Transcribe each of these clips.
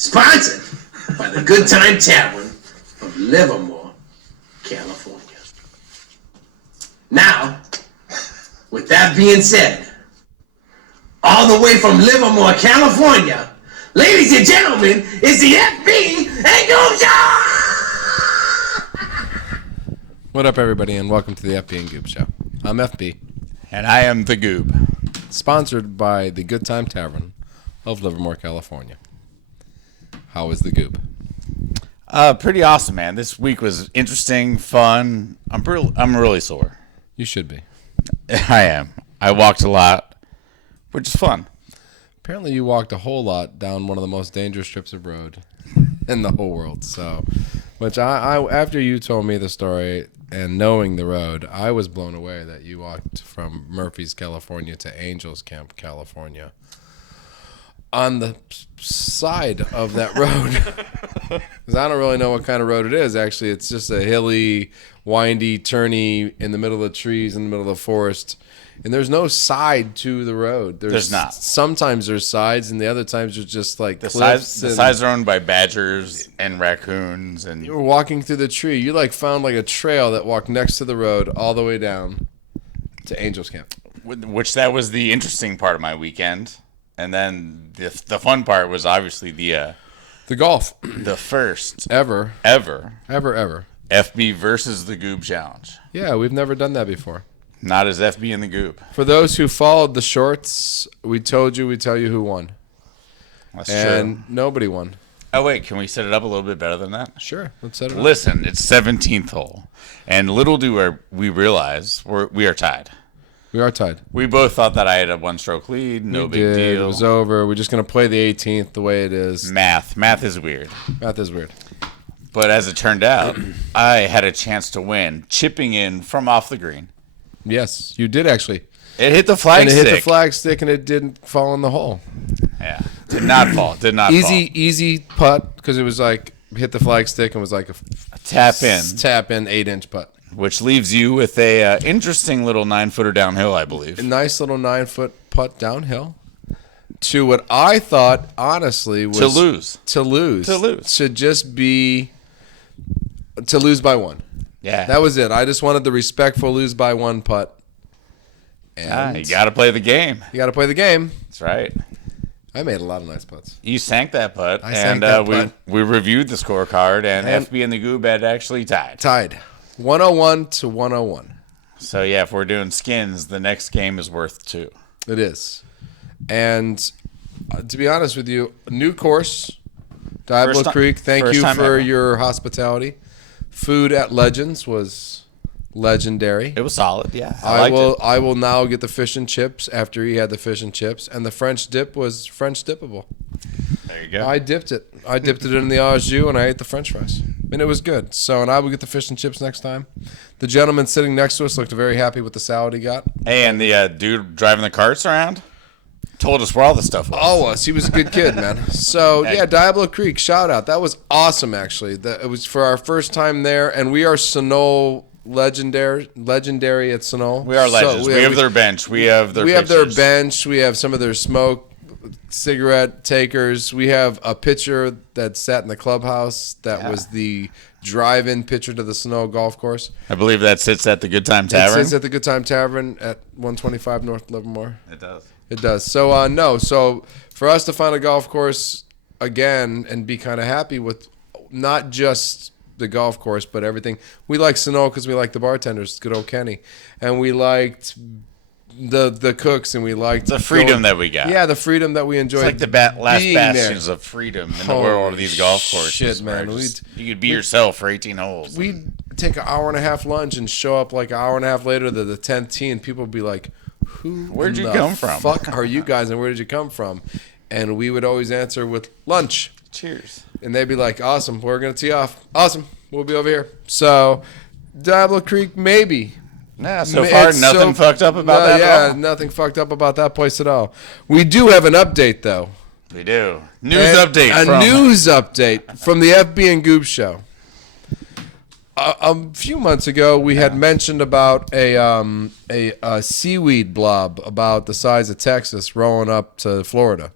Sponsored by the Good Time Tavern of Livermore, California. Now, with that being said, all the way from Livermore, California, ladies and gentlemen, it's the FB and Goob Show! What up, everybody, and welcome to the FB and Goob Show. I'm FB. And I am the Goob. Sponsored by the Good Time Tavern of Livermore, California. How was the Goob? Pretty awesome, man. This week was interesting, fun. I'm really sore. You should be. I am. I walked a lot, which is fun. Apparently you walked a whole lot down one of the most dangerous strips of road in the whole world. So, which I after you told me the story and knowing the road, I was blown away that you walked from Murphy's, California to Angels Camp, California. On the side of that road, because I don't really know what kind of road it is. Actually, it's just a hilly, windy, turny in the middle of the trees, in the middle of the forest, and there's no side to the road. There's not. Sometimes there's sides, and the other times there's just like The cliffs. sides are owned by badgers and raccoons, and You were walking through the tree. You found a trail that walked next to the road all the way down to Angels Camp. which that was the interesting part of my weekend. And then the fun part was obviously the golf first ever FB versus the Goob challenge. Yeah, we've never done that before. Not as FB and the Goob. For those who followed the shorts, we'd tell you who won. That's and true. Nobody won. Oh, wait, can we set it up a little bit better than that? Sure, let's set it up. Listen, it's 17th hole, and little do we realize we are tied. We are tied. We both thought that I had a one-stroke lead. No big deal. It was over. We're just going to play the 18th the way it is. Math is weird. Math is weird. But as it turned out, I had a chance to win, chipping in from off the green. Yes, you did actually. It hit the flag stick. And it hit the flag stick, and it didn't fall in the hole. Yeah, did not fall. Easy putt, because it was hit the flag stick and was like a tap in 8-inch putt. Which leaves you with a interesting little 9-footer downhill, I believe. A nice little 9-foot putt downhill to what I thought, honestly, was to lose. Should just be to lose by one. Yeah. That was it. I just wanted the respectful lose by one putt. And you got to play the game. You got to play the game. That's right. I made a lot of nice putts. You sank that putt. I sank that putt. We reviewed the scorecard, and FB and the Goob had actually tied. 101 to 101. So, yeah, if we're doing skins, the next game is worth 2. It is. And to be honest with you, new course, Diablo Creek, thank you for your hospitality. Food at Legends was legendary. It was solid, yeah. I will now get the fish and chips after he had the fish and chips, and the French dip was French dippable. There you go. I dipped it in the au jus, and I ate the French fries, and it was good. So, and I will get the fish and chips next time. The gentleman sitting next to us looked very happy with the salad he got. Hey, and the dude driving the carts around told us where all the stuff was. He was a good kid, man. So, yeah, Diablo Creek, shout out. That was awesome, actually. It was for our first time there, and we are Sonol legendary at Sonol. We are legends. We have their bench. We have their bench. We have some of their smoke, cigarette takers. We have a pitcher that sat in the clubhouse that was the drive-in pitcher to the Sonol golf course. I believe that sits at the Good Time Tavern. It sits at the Good Time Tavern at 125 North Livermore. It does. It does. So, so for us to find a golf course again and be kind of happy with not just the golf course, but everything. We like Sonol because we like the bartenders, good old Kenny. And we liked the cooks, and we liked the freedom that we got. Yeah, the freedom that we enjoyed. It's like the last bastions of freedom in the world of these golf courses. Shit, man. You could be yourself for 18 holes. We'd take an hour and a half lunch and show up like an hour and a half later to the 10th tee, and people would be like, where'd you come from? Fuck are you guys, and where did you come from? And we would always answer with lunch. Cheers. And they'd be like, awesome, we're going to tee off. Awesome, we'll be over here. So, Diablo Creek, maybe. Nah, so far, nothing fucked up about that at all. Nothing fucked up about that place at all. We do have an update, though. We do. News update from the FB and Goob Show. A few months ago, we had mentioned about a seaweed blob about the size of Texas rolling up to Florida.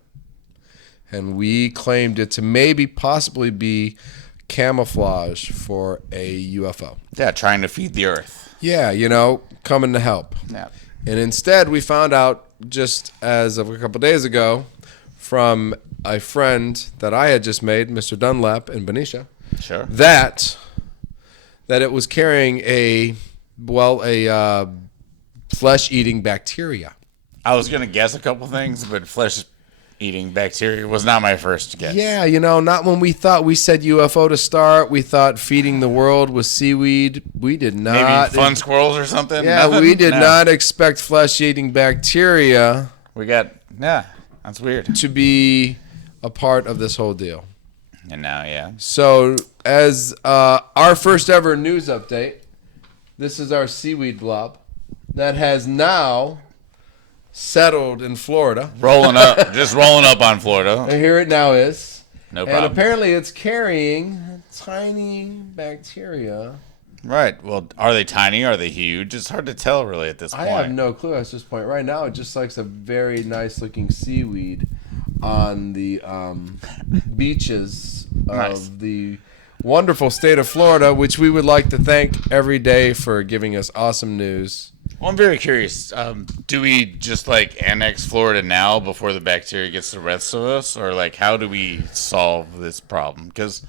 and we claimed it to possibly be camouflage for a UFO. Yeah, trying to feed the Earth. Yeah, coming to help. Yeah. And instead, we found out just as of a couple days ago from a friend that I had just made, Mr. Dunlap in Benicia, Sure. that it was carrying a flesh-eating bacteria. I was going to guess a couple things, but flesh-eating bacteria was not my first guess. Yeah, not when we thought we said UFO to start. We thought feeding the world with seaweed. We did not. Maybe fun squirrels or something? Yeah, Nothing? we did No. not expect flesh-eating bacteria That's weird. to be a part of this whole deal. And now, yeah. So, as our first ever news update, this is our seaweed blob that has now settled in Florida. Just rolling up on Florida. And here it now is. No problem. And apparently it's carrying tiny bacteria. Right. Well, are they tiny? Are they huge? It's hard to tell, really, at this point. I have no clue at this point. Right now, it just likes a very nice looking seaweed on the beaches of the wonderful state of Florida, which we would like to thank every day for giving us awesome news. Well, I'm very curious. Do we just annex Florida now before the bacteria gets the rest of us, or how do we solve this problem? Because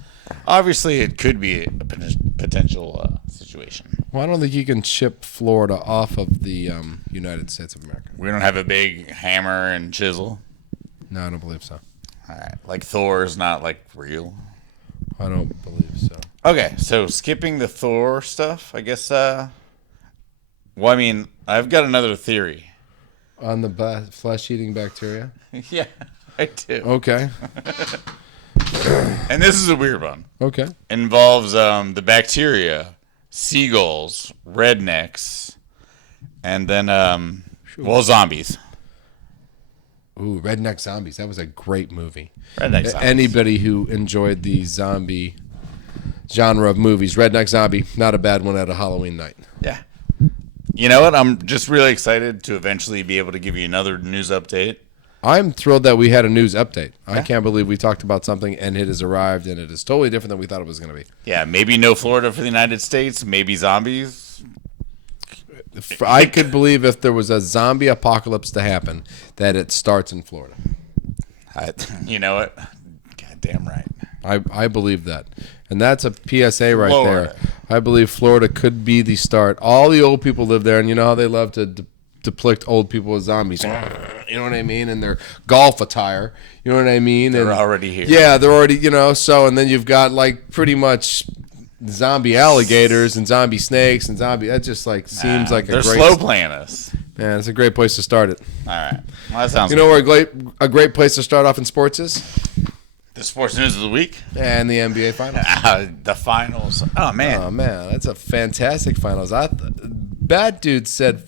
obviously it could be a potential situation. Well, I don't think you can ship Florida off of the United States of America. We don't have a big hammer and chisel. No, I don't believe so. All right, Thor's not real. I don't believe so. Okay, so skipping the Thor stuff, I guess. I've got another theory. On the flesh-eating bacteria? Yeah, I do. Okay. And this is a weird one. Okay. Involves the bacteria, seagulls, rednecks, and then zombies. Ooh, Redneck Zombies. That was a great movie. Redneck zombies. Anybody who enjoyed the zombie genre of movies, Redneck Zombie, not a bad one at a Halloween night. Yeah. You know what? I'm just really excited to eventually be able to give you another news update. I'm thrilled that we had a news update. I can't believe we talked about something and it has arrived and it is totally different than we thought it was going to be. Yeah, maybe no Florida for the United States, maybe zombies. I could believe if there was a zombie apocalypse to happen, that it starts in Florida. You know what? Goddamn right. I believe that. And that's a PSA right Florida. there. I believe Florida could be the start. All the old people live there, and you know how they love to depict old people as zombies. You know what I mean? In their golf attire. You know what I mean? They're already here. Yeah, they're already, so, and then you've got pretty much zombie alligators and zombie snakes and zombie. That just seems like a they're great. slow playing us. Man, it's a great place to start it. All right. Well, that sounds You know where a great place to start off in sports is? the sports news of the week. And the NBA Finals. The finals. Oh man. Oh man, that's a fantastic finals. Bad Dude said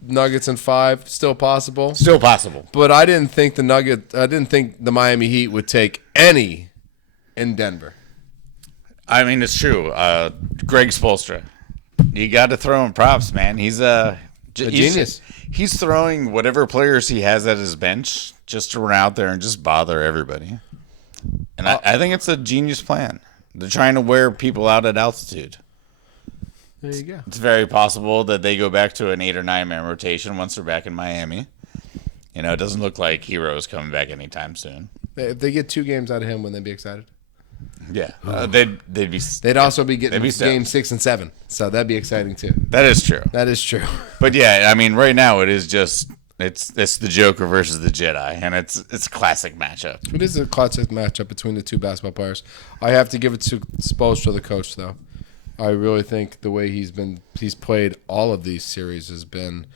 Nuggets in 5, still possible. Still possible. But I didn't think the Miami Heat would take any in Denver. I mean, it's true. Greg Spoelstra. You got to throw him props, man. He's a genius. He's throwing whatever players he has at his bench just to run out there and just bother everybody. And I think it's a genius plan. They're trying to wear people out at altitude. There you go. It's very possible that they go back to an 8 or 9 man rotation once they're back in Miami. It doesn't look like Hero's coming back anytime soon. If they get 2 games out of him, wouldn't they be excited? Yeah, they'd be. They'd also be getting stoked. game 6 and 7, so that'd be exciting too. That is true. That is true. But yeah, I mean, right now it is just it's the Joker versus the Jedi, and it's a classic matchup. It is a classic matchup between the two basketball players. I have to give it to Spoelstra, the coach, though. I really think the way he's played all of these series has been.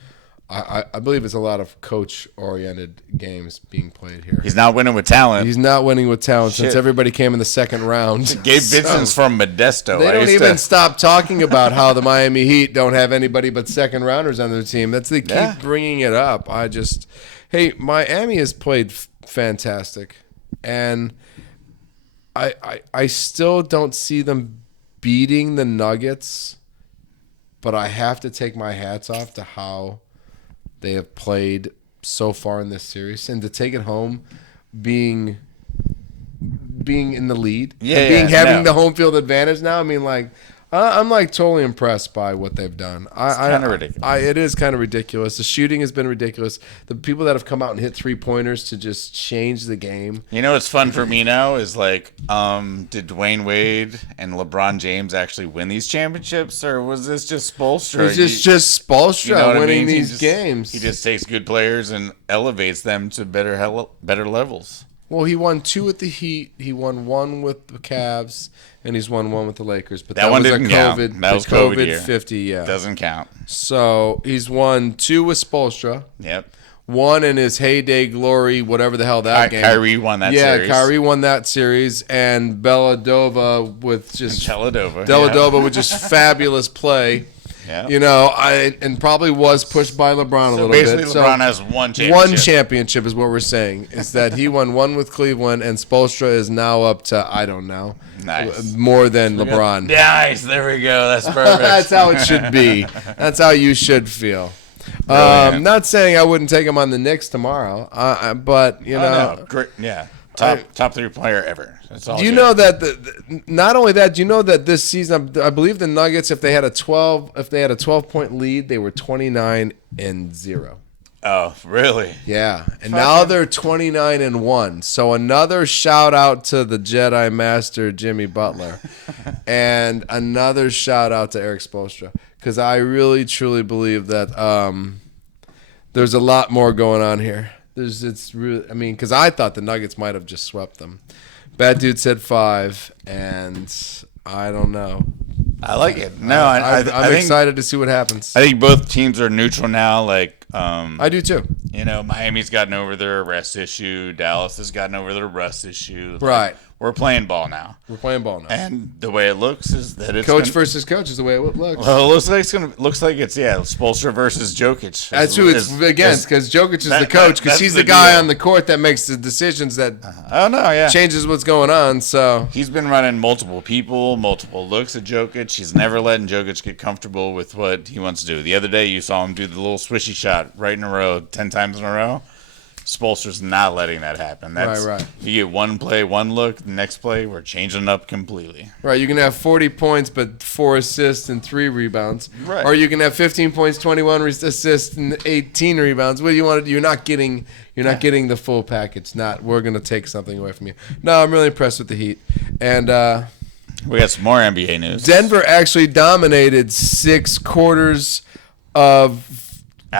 I believe it's a lot of coach-oriented games being played here. He's not winning with talent. He's not winning with talent since Shit. everybody came in the second round. Gabe Vincent's from Modesto. They don't even stop talking about how the Miami Heat don't have anybody but second rounders on their team. They keep bringing it up. Miami has played fantastic, and I still don't see them beating the Nuggets, but I have to take my hats off to how they have played so far in this series, and to take it home being being in the lead. Yeah, And yeah, having no. the home field advantage now. I mean, like, I'm like totally impressed by what they've done. It's kind of ridiculous. It is kind of ridiculous. The shooting has been ridiculous. The people that have come out and hit 3-pointers to just change the game. You know what's fun for me now is like, did Dwayne Wade and LeBron James actually win these championships, or was this just Spoelstra? It's just Spoelstra You know what I winning mean? these games. He just takes good players and elevates them to better levels. Well, he won 2 with the Heat. He won 1 with the Cavs, and he's won 1 with the Lakers. But That one was didn't a count. COVID. That was the COVID year. 50. Yeah, Doesn't count. so he's won 2 with Spoelstra. Yep. 1 in his heyday glory, whatever the hell that game. Kyrie won that series. Yeah, Kyrie won that series, and Belladova with just Dellavedova with just fabulous play. Yeah. You know, and probably was pushed by LeBron a So little basically, bit. LeBron has one championship. One championship is what we're saying. Is that he won 1 with Cleveland, and Spoelstra is now up to, I don't know, Nice. more than LeBron. Nice. There we go. That's perfect. That's how it should be. That's how you should feel. Brilliant. Not saying I wouldn't take him on the Knicks tomorrow, but you know. No. Great. Yeah. Top 3 player ever. That's all. Do you know that not only that? Do you know that this season, I believe the Nuggets, if they had a 12-point lead, they were 29-0. Oh, really? Yeah, and now they're 29-1. So another shout out to the Jedi Master Jimmy Butler, and another shout out to Eric Spoelstra, because I really truly believe that there's a lot more going on here. Because I thought the Nuggets might have just swept them. Bad Dude said 5, and I don't know. I like it. No, I'm I think, excited to see what happens. I think both teams are neutral now. Like, I do too. You know, Miami's gotten over their rest issue. Dallas has gotten over their rust issue. Like, Right. We're playing ball now. We're playing ball now. And the way it looks is that it's Coach versus coach is the way it looks. Well, it looks like it's Spoelstra versus Jokic. That's who it's against, because Jokic is the coach, because he's the guy on the court that makes the decisions that changes what's going on. So he's been running multiple people, multiple looks at Jokic. He's never letting Jokic get comfortable with what he wants to do. The other day, you saw him do the little swishy shot right in a row, 10 times in a row. Spoelstra's not letting that happen. That's, right. You get one play, one look. The next play, we're changing it up completely. Right, you can have 40 points but 4 assists and 3 rebounds. Right. Or you can have 15 points, 21 assists and 18 rebounds. What do you want to do? You're not getting the full package. We're going to take something away from you. No, I'm really impressed with the Heat. And we got some more NBA news. Denver actually dominated 6 quarters of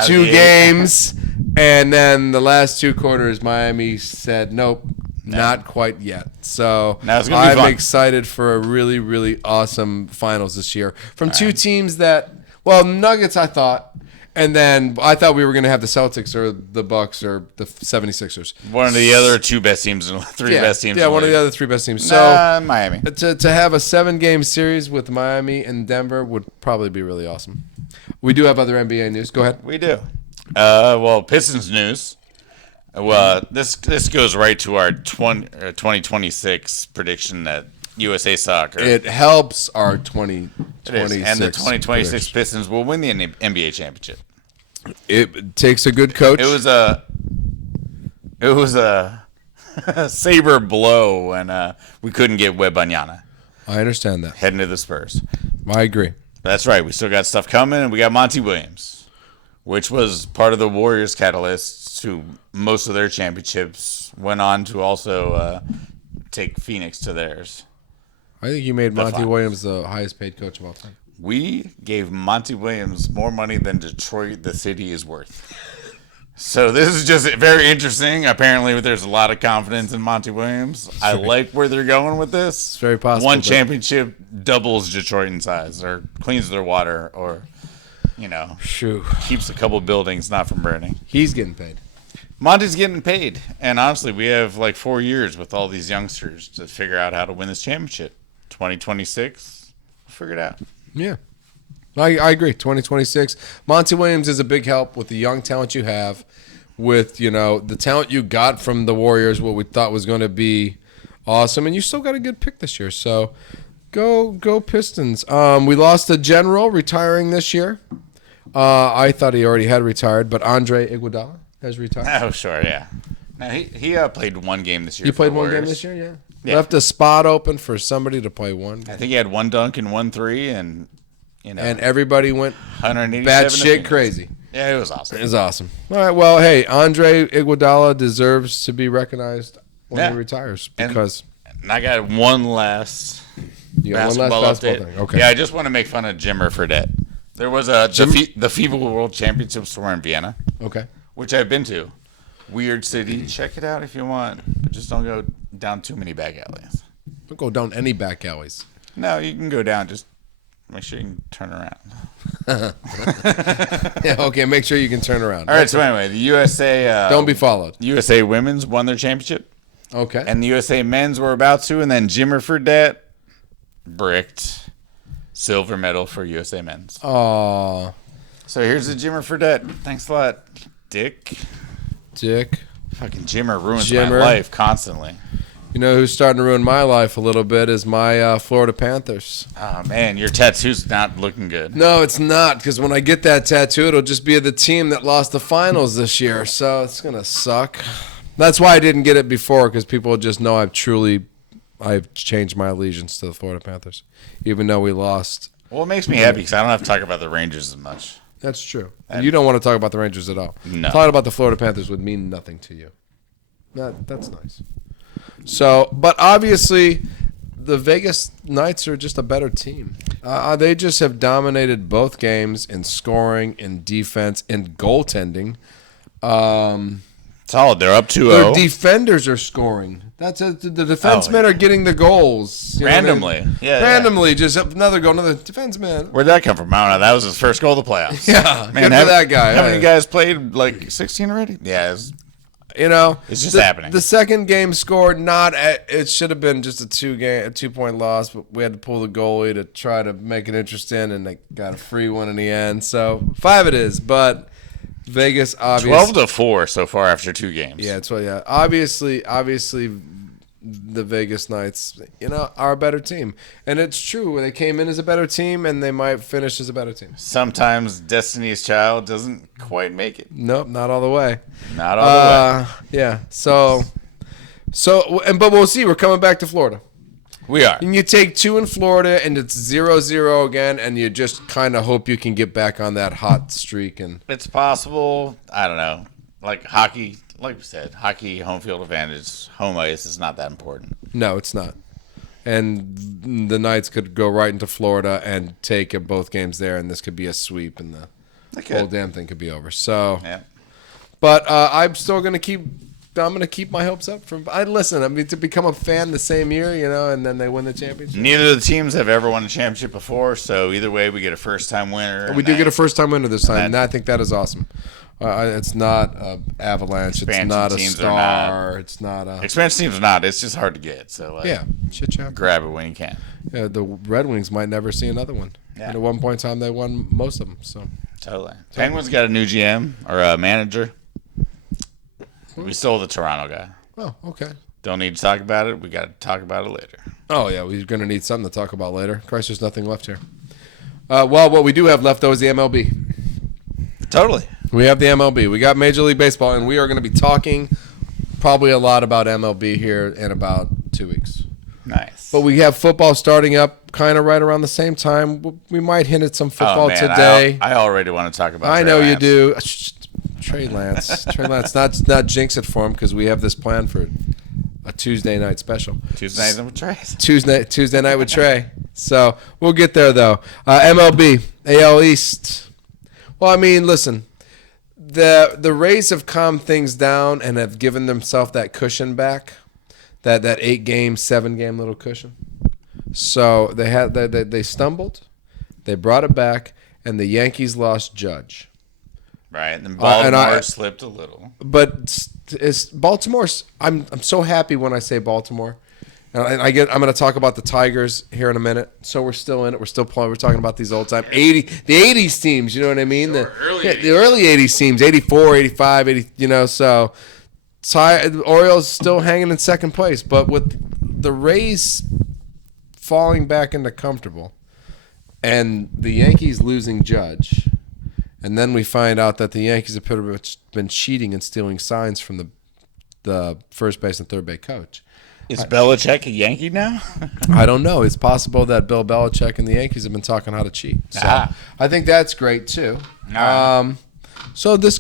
2 games, and then the last 2 quarters, Miami said, nope, not quite yet. So Now it's gonna be I'm fun. excited for a really, really awesome finals this year. From 2 teams that, Nuggets I thought, and then I thought we were going to have the Celtics or the Bucks or the 76ers. One of the other 2 best teams and 3 best teams. Yeah, in one the of the league. other 3 best teams. So Miami. to have a 7-game series with Miami and Denver would probably be really awesome. We do have other NBA news. Go ahead. We do. Pistons news. This goes right to our 2026 prediction that USA Soccer. It helps our 2026. It is. And the 2026 prediction. Pistons will win the NBA championship. It takes a good coach. It was a saber blow when we couldn't get Wembanyama I understand that. heading to the Spurs. I agree. That's right. We still got stuff coming, and we got Monty Williams, which was part of the Warriors' catalyst to most of their championships. Went on to also take Phoenix to theirs. I think you made Monty finals. Williams the highest paid coach of all time. We gave Monty Williams more money than Detroit, the city, is worth. So this is just very interesting. Apparently, there's a lot of confidence in Monty Williams. I like where they're going with this. It's very possible. One championship doubles Detroit in size, or cleans their water, or Shoo. keeps a couple buildings not from burning. He's getting paid. Monty's getting paid, and honestly, we have like 4 years with all these youngsters to figure out how to win this championship. 2026, we'll figure it out. Yeah. I agree. 2026. Monty Williams is a big help with the young talent you have, with the talent you got from the Warriors, what we thought was going to be awesome, and you still got a good pick this year. So go Pistons. We lost a general retiring this year. I thought he already had retired, but Andre Iguodala has retired. Oh, sure, yeah. Now he played one game this year. You for played the one game Warriors. this year, yeah. Yeah. Left a spot open for somebody to play one game. I think he had 1 dunk and 1 3, and And everybody went 187 batshit opinions. crazy. Yeah, it was awesome. It was awesome. All right, well, hey, Andre Iguodala deserves to be recognized when he retires because And I got one last you got one basketball last update. basketball thing. Okay. Yeah, I just want to make fun of Jimmer Fredette. There was the FIBA World Championships were in Vienna, Okay. which I've been to. Weird city. Check it out if you want, but just don't go down too many back alleys. Don't go down any back alleys. No, you can go down. Just make sure you can turn around. Yeah, okay, make sure you can turn around. All right, so anyway, the USA Don't be followed. USA women's won their championship, Okay. and the USA men's were about to, and then Jimmer Fredette bricked silver medal for USA men's. Aw, So here's the Jimmer Fredette. Thanks a lot, Dick. Fucking Jimmer ruins my Jimmer. life constantly. You know who's starting to ruin my life a little bit is my Florida Panthers. Oh man, your tattoo's not looking good. No, it's not, because when I get that tattoo, it'll just be the team that lost the finals this year, so it's going to suck. That's why I didn't get it before, because people just know I've changed my allegiance to the Florida Panthers, even though we lost. Well, it makes me happy because I don't have to talk about the Rangers as much. That's true. And you don't want to talk about the Rangers at all. No. Talking about the Florida Panthers would mean nothing to you. That's nice. So, but obviously, the Vegas Knights are just a better team. They just have dominated both games in scoring, in defense, in goaltending. Solid. They're up 2-0. Their defenders are scoring. The defensemen are getting the goals. You know what I mean? Randomly. Yeah. Randomly, just another goal, another defenseman. Where'd that come from? I don't know. That was his first goal of the playoffs. Yeah, good for that guy. How many guys played? Like 16 already? Yeah. You know, It's just happening. The second game scored it should have been just a 2-point loss, but we had to pull the goalie to try to make it interesting, and they got a free one in the end. So 5 it is, but Vegas obviously 12-4 so far after 2 games. Yeah, obviously the Vegas Knights, are a better team. And it's true. They came in as a better team, and they might finish as a better team. Sometimes Destiny's Child doesn't quite make it. Nope, not all the way. Not all the way. Yeah. But we'll see. We're coming back to Florida. We are. And you take 2 in Florida, and it's 0-0 again, and you just kind of hope you can get back on that hot streak. And It's possible. I don't know. Like hockey, like we said, hockey, home field advantage, home ice is not that important. no, it's not. And the Knights could go right into Florida and take both games there, and this could be a sweep, and the whole damn thing could be over. So, Yeah. but I'm still gonna keep. I'm gonna keep my hopes up. To become a fan the same year, and then they win the championship. Neither of the teams have ever won a championship before, so either way, we get a first-time winner. We do get a first-time winner this time, and that- I think that is awesome. It's not Avalanche. It's Expansion not a teams are Star. It's not a Expansion teams are not. It's just hard to get. So shit chap. grab it when you can. Yeah, the Red Wings might never see another one. Yeah. And at one point in time, they won most of them. So Totally. Penguins got a new GM or a manager. We stole the Toronto guy. oh, okay. Don't need to talk about it. We got to talk about it later. Oh yeah, we're gonna need something to talk about later. Christ, there's nothing left here. Well, what we do have left though is the MLB. Totally. We have the MLB. We got Major League Baseball, and we are going to be talking probably a lot about MLB here in about 2 weeks. Nice. But we have football starting up kind of right around the same time. We might hint at some football today. I already want to talk about I Trey know you Lance. do. Trey Lance. Trey Lance. Not jinx it for him because we have this plan for a Tuesday night special. Tuesday night with Trey. Tuesday night with Trey. So we'll get there though. MLB, AL East. Well, I mean, listen. The Rays have calmed things down and have given themselves that cushion back, that 8-game, 7-game little cushion. So they stumbled, they brought it back, and the Yankees lost Judge. Right, and then Baltimore and slipped a little. But is Baltimore's? I'm so happy when I say Baltimore. And I'm going to talk about the Tigers here in a minute. So we're still in it. We're still playing. We're talking about these old time the 80s teams. You know what I mean? Sure, the early 80s teams, 84, 85, 80. So the Orioles still hanging in second place, but with the Rays falling back into comfortable, and the Yankees losing Judge, and then we find out that the Yankees have pretty much been cheating and stealing signs from the first base and third base coach. Is Belichick a Yankee now? I don't know. It's possible that Bill Belichick and the Yankees have been talking how to cheat. So I think that's great too. So this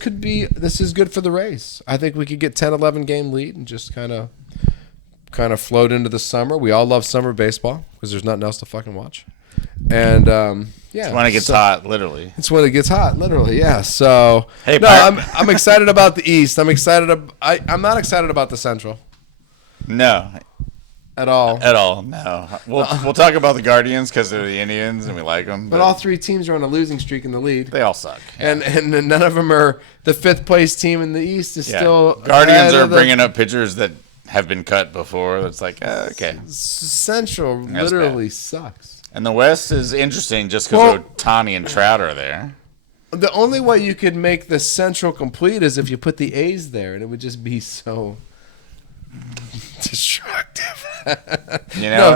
is good for the Rays. I think we could get 10, 11 game lead and just kind of float into the summer. We all love summer baseball because there's nothing else to fucking watch. And yeah, It's when it gets hot, literally. it's when it gets hot, literally. Yeah. So Hey, no, Pirate. I'm excited about the East. I'm excited. I'm not excited about the Central No, at all. at all. No. We'll talk about the Guardians because they're the Indians and we like them. But all three teams are on a losing streak in the lead. they all suck. And none of them are the fifth place team in the East is Yeah. still Guardians ahead are of the bringing up pitchers that have been cut before. It's like, okay. Central That's literally sucks. And the West is interesting just because Ohtani and Trout are there. The only way you could make the Central complete is if you put the A's there, and it would just be so destructive. You know No,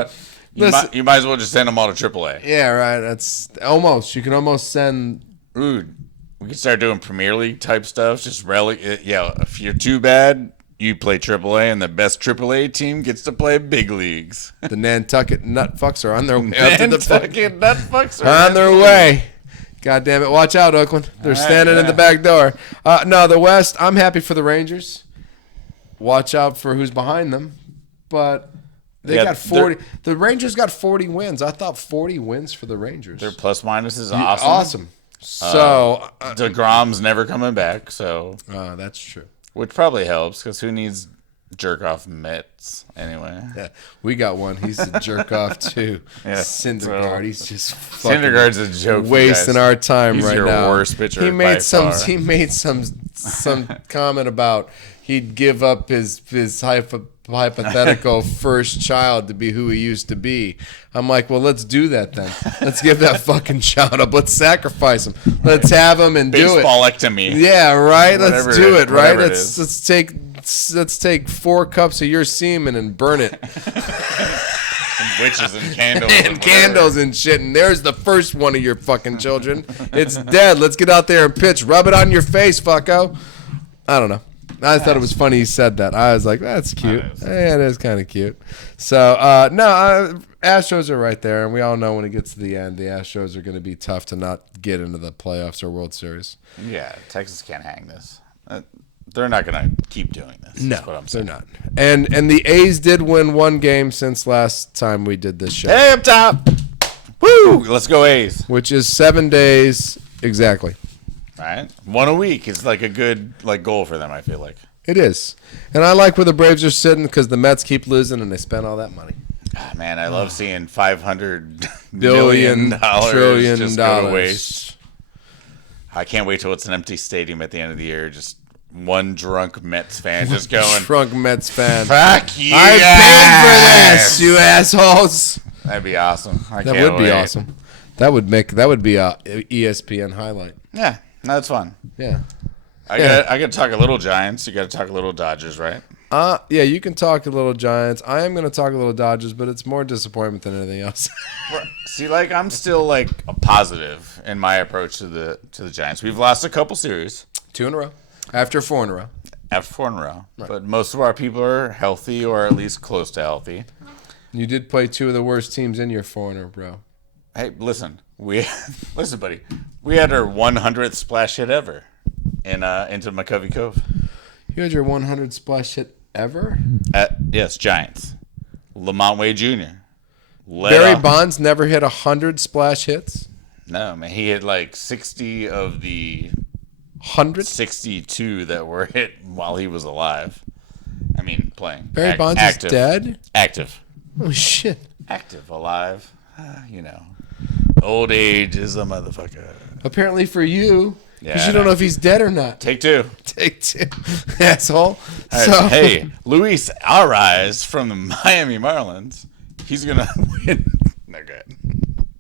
what? You might as well just send them all to AAA. Yeah, right. That's almost. You can almost send. Dude, we could start doing Premier League type stuff. Just if you're too bad, you play AAA, and the best AAA team gets to play big leagues. The Nantucket nutfucks are on their way up to the Nantucket nutfucks are on their way. God damn it! Watch out, Oakland. They're standing in the back door. No, the West. I'm happy for the Rangers. Watch out for who's behind them, but they got 40. The Rangers got 40 wins. I thought 40 wins for the Rangers. Their plus minus is awesome. Awesome. So DeGrom's never coming back, so that's true. which probably helps because who needs jerk off Mets anyway? Yeah, we got one. He's a jerk off too. Yeah, Syndergaard. so- He's just fucking Syndergaard's a joke. for you wasting guys. our time He's right your now. worst pitcher He by made some. far. He made some comment about he'd give up his hypothetical first child to be who he used to be. I'm like, well, let's do that then. Let's give that fucking child up. Let's sacrifice him. Let's have him and do it. Baseballectomy. Yeah, right. Whatever Let's do it. Right. whatever it is. Let's take 4 cups of your semen and burn it. And witches and candles. And candles and shit. And there's the first one of your fucking children. It's dead. Let's get out there and pitch. Rub it on your face, fucko. I don't know. I thought it was funny he said that. I was like, that's cute. Yeah, it is kind of cute. So, Astros are right there. And we all know when it gets to the end, the Astros are going to be tough to not get into the playoffs or World Series. Yeah, Texas can't hang this. They're not going to keep doing this. No, That's what I'm they're saying. not. And the A's did win 1 game since last time we did this show. Hey, up top. Woo! Let's go A's. Which is 7 days exactly. Right? 1 a week is like a good goal for them, I feel like. It is. And I like where the Braves are sitting because the Mets keep losing and they spend all that money. Ah, man, I love seeing $500 Billion, billion trillion just go to dollars. waste. I can't wait till it's an empty stadium at the end of the year. Just one drunk Mets fan just going, Drunk Mets fan. fuck you I paid for this, you assholes. That'd be awesome. That would be awesome. That would be a ESPN highlight. Yeah, that's fun. Yeah. I got to talk a little Giants. You got to talk a little Dodgers, right? Yeah, you can talk a little Giants. I am going to talk a little Dodgers, but it's more disappointment than anything else. See, I'm still a positive in my approach to the Giants. We've lost a couple series 2 in a row. After 4 in a row. after 4 in a row, but most of our people are healthy or at least close to healthy. You did play 2 of the worst teams in your 4 in a row. Hey, listen, listen, buddy. We had our 100th splash hit ever into McCovey Cove. You had your 100 splash hit ever? Yes, Giants. Lamont Wade Jr. Barry Bonds never hit 100 splash hits? No, man. He hit 60 of the 100? 62 that were hit while he was alive. I mean, playing. Barry Bonds active. is dead? Active. Oh, shit. Active, alive. Old age is a motherfucker. Apparently for you, because Yeah, you don't know if he's dead or not. Take 2. Take 2. Asshole. All right, So, hey, Luis Ariz from the Miami Marlins. He's going to win. No, good.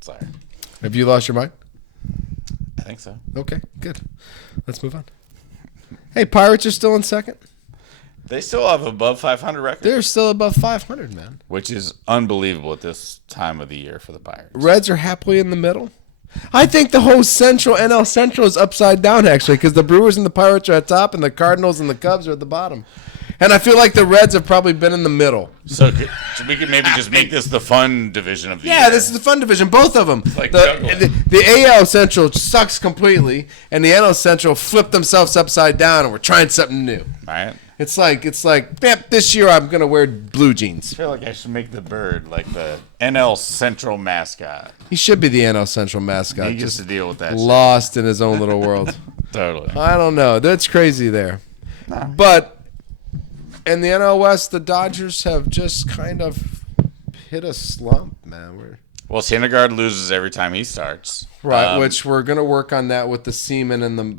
Sorry. have you lost your mind? I think so. Okay, good. Let's move on. Hey, Pirates are still in second. They still have above 500 record, They're still above 500, man. which is unbelievable at this time of the year for the Pirates. Reds are happily in the middle. I think the whole NL Central is upside down, actually, because the Brewers and the Pirates are at top, and the Cardinals and the Cubs are at the bottom. And I feel like the Reds have probably been in the middle. So we could maybe just make this the fun division of the year. Yeah, this is the fun division, both of them. Like the AL Central sucks completely, and the NL Central flipped themselves upside down, and we're trying something new. Right. It's like, yep, this year I'm going to wear blue jeans. I feel like I should make the bird like the NL Central mascot. He should be the NL Central mascot. He gets to deal with that shit. Lost in his own little world. Totally. I don't know. That's crazy there. Nah. But in the NL West, the Dodgers have just kind of hit a slump, man. Well, Syndergaard loses every time he starts. Right, which we're going to work on that with the semen and the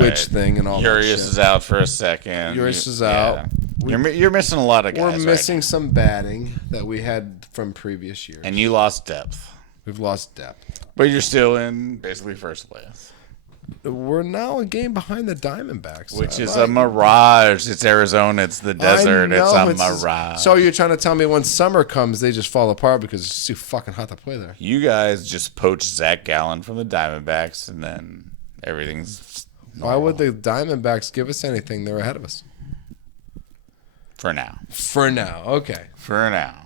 witch thing and all Urias that shit. is out for a second. Urias is out. You're missing a lot of guys. We're missing some batting that we had from previous years. And you lost depth. We've lost depth. But you're still in basically first place. We're now a game behind the Diamondbacks. Which is a mirage. It's Arizona. It's the desert. It's a mirage. So you're trying to tell me when summer comes, they just fall apart because it's too fucking hot to play there? You guys just poached Zach Gallen from the Diamondbacks, and then everything's normal. Why would the Diamondbacks give us anything? They're ahead of us. For now. For now. Okay. For now.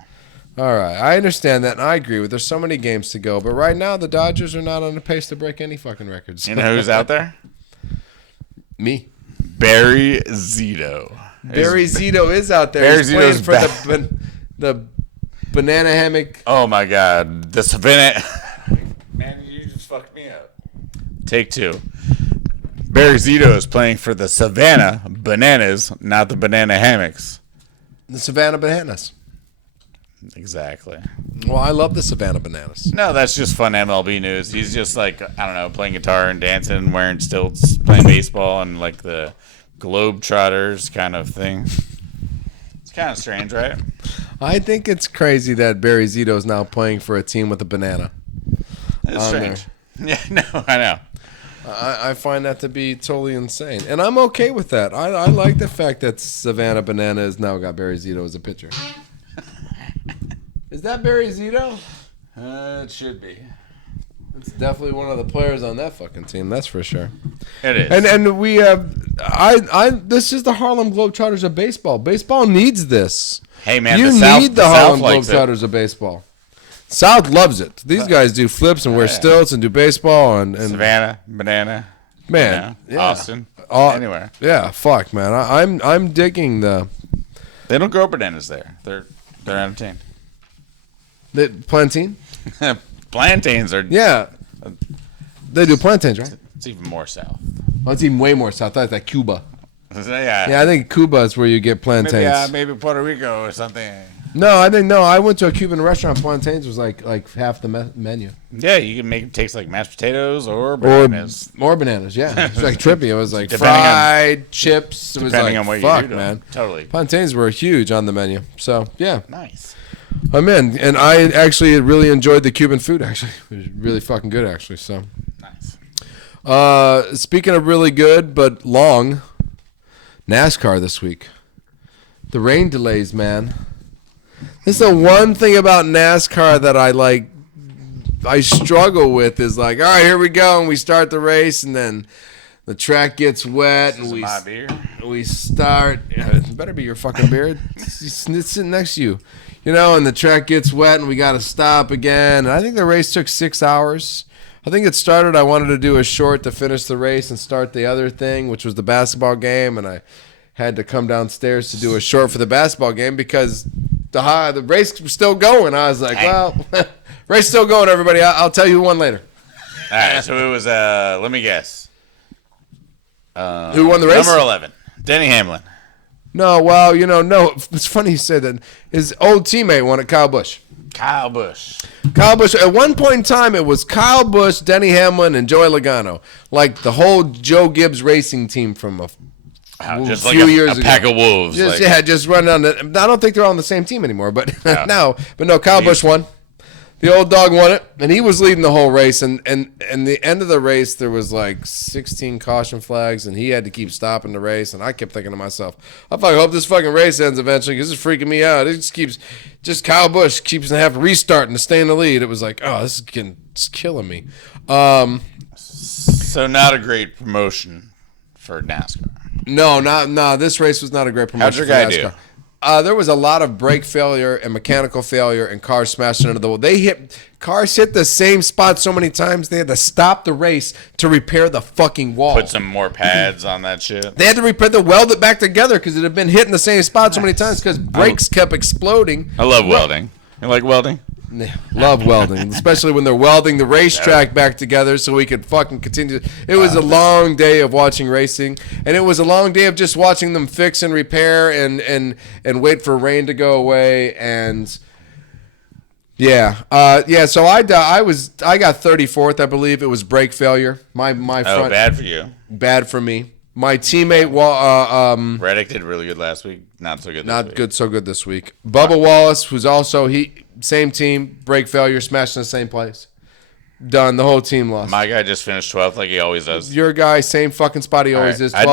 All right. I understand that, and I agree with there's so many games to go. But right now, the Dodgers are not on the pace to break any fucking records. You know who's out there? Me. Barry Zito. Barry Zito is out there. Barry He's playing Zito's for back. the banana hammock. Oh, my God. The Savannah. Man, you just fucked me up. Take two. Barry Zito is playing for the Savannah Bananas, not the Banana Hammocks. The Savannah Bananas. Exactly. Well, I love the Savannah Bananas. No, that's just fun MLB news. He's just like, I don't know, playing guitar and dancing, wearing stilts, playing baseball, and like the Globetrotters kind of thing. It's kind of strange, right? I think it's crazy that Barry Zito is now playing for a team with a banana. It's strange. Yeah, no, I know. I find that to be totally insane. And I'm okay with that. I like the fact that Savannah Banana has now got Barry Zito as a pitcher. Is that Barry Zito? It should be. It's definitely one of the players on that fucking team, that's for sure. It is. And we have this is the Harlem Globetrotters of baseball. Baseball needs this. Hey man, you the need the Harlem likes Globetrotters of baseball. South loves it. These guys do flips and wear stilts and do baseball and Savannah, Banana, man, yeah. Austin, anywhere. Yeah, fuck, man. I'm digging the. They don't grow bananas there. They're entertained. The plantain? Plantains are. Yeah, they do plantains, right? It's even more south. Oh, it's even way more south. That's like Cuba. Yeah. Yeah, I think Cuba is where you get plantains. Maybe Puerto Rico or something. No, I went to a Cuban restaurant. Plantains was like half the menu. Yeah, you can make it taste like mashed potatoes or bananas. Or bananas, yeah. It's like trippy. It was like Depending fried chips. It was depending like, on what fuck, you do, man. Totally. Plantains were huge on the menu. So, yeah. Nice. I'm in. And I actually really enjoyed the Cuban food, actually. It was really fucking good, actually. So, nice. Speaking of really good but long, NASCAR this week. The rain delays, man. This is the one thing about NASCAR that I struggle with is like, all right, here we go, and we start the race, and then the track gets wet, and we start. It better be your fucking beard. It's sitting next to you, and the track gets wet, and we got to stop again. And I think the race took 6 hours. I think it started. I wanted to do a short to finish the race and start the other thing, which was the basketball game, and I had to come downstairs to do a short for the basketball game because the race was still going. I was like, well, race still going, everybody. I'll tell you who won later. All right, so it was, let me guess. Who won the race? Number 11, Denny Hamlin. No, well, no. It's funny you say that. His old teammate won it, Kyle Busch. Kyle Busch. At one point in time, it was Kyle Busch, Denny Hamlin, and Joey Logano. Like the whole Joe Gibbs racing team from a just few like years a ago. pack of wolves. Just run on I don't think they're all on the same team anymore, but no. But no, Kyle Busch won. The old dog won it, and he was leading the whole race. And the end of the race, there was like 16 caution flags, and he had to keep stopping the race. And I kept thinking to myself, I fucking hope this fucking race ends eventually because it's freaking me out. It just Kyle Busch keeps having to restart and to stay in the lead. It was like, oh, this is it's killing me. So not a great promotion for NASCAR. No, this race was not a great promotion. How'd your guy do? There was a lot of brake failure and mechanical failure and cars smashing into the wall. Cars hit the same spot so many times they had to stop the race to repair the fucking wall. Put some more pads on that shit. They had to weld it back together because it had been hitting the same spot so many times because brakes kept exploding. I love welding. You like welding? Love welding, especially when they're welding the racetrack back together so we could fucking continue. It was a long day of watching racing, and it was a long day of just watching them fix and repair and wait for rain to go away. And so I got 34th, I believe. It was brake failure. My front, bad for you. Bad for me. My teammate, Reddick did really good last week. Not so good. So good this week. Bubba Wallace, who's also same team, brake failure, smashed in the same place. Done. The whole team lost. My guy just finished 12th like he always does. Your guy, same fucking spot he always is. 12th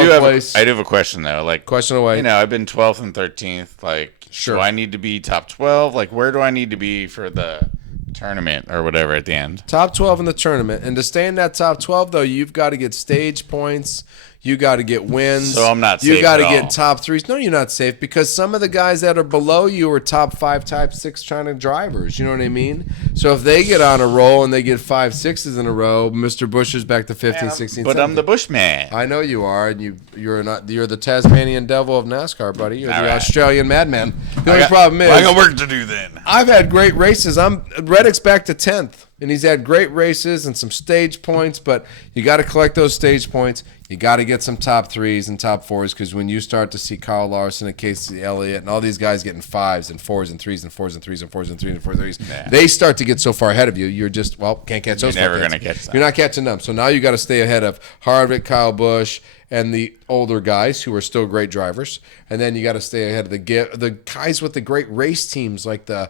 I do have a question though. Like, question away. You know, I've been 12th and 13th. Like, sure. Do I need to be top 12? Like, where do I need to be for the tournament or whatever at the end? Top 12 in the tournament, and to stay in that top 12 though, you've got to get stage points. You got to get wins. So I'm not safe. You got to get top 3s. No, you're not safe because some of the guys that are below you are top 5, top 6 trying to drivers. You know what I mean? So if they get on a roll and they get 5 6s in a row, Mr. Bush is back to 15, 16, But 17. I'm the Bushman. I know you are, and you're the Tasmanian devil of NASCAR, buddy. You're the Australian madman. The only problem is I got work to do then. I've had great races. Reddick's back to 10th, and he's had great races and some stage points, but you got to collect those stage points. You got to get some top 3s and top 4s because when you start to see Kyle Larson and Casey Elliott and all these guys getting 5s and 4s and 3s and 4s and 3s and 4s and 3s and 4s and 3s, they start to get so far ahead of you, you're just, can't catch those. You're never going to catch them. You're not catching them. So now you got to stay ahead of Harvick, Kyle Busch, and the older guys who are still great drivers. And then you got to stay ahead of the guys with the great race teams like the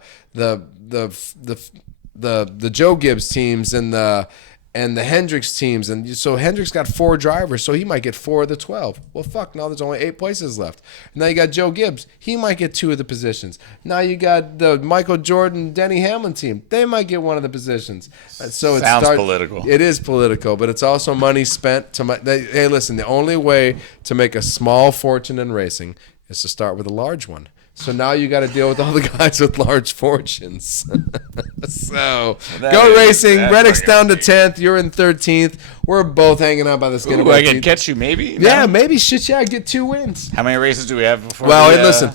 Joe Gibbs teams and the Hendricks teams. And so Hendricks got 4 drivers, so he might get 4 of the 12. Well, fuck, now there's only 8 places left. Now you got Joe Gibbs. He might get 2 of the positions. Now you got the Michael Jordan, Denny Hamlin team. They might get 1 of the positions. So it sounds political. It is political, but it's also money spent. Hey, listen, the only way to make a small fortune in racing is to start with a large one. So now you got to deal with all the guys with large fortunes. So go racing. Reddick's down to 10th. You're in 13th. We're both hanging out by the skin of our I teeth. can catch you maybe? Yeah, maybe. Shit, yeah, get 2 wins. How many races do we have before listen.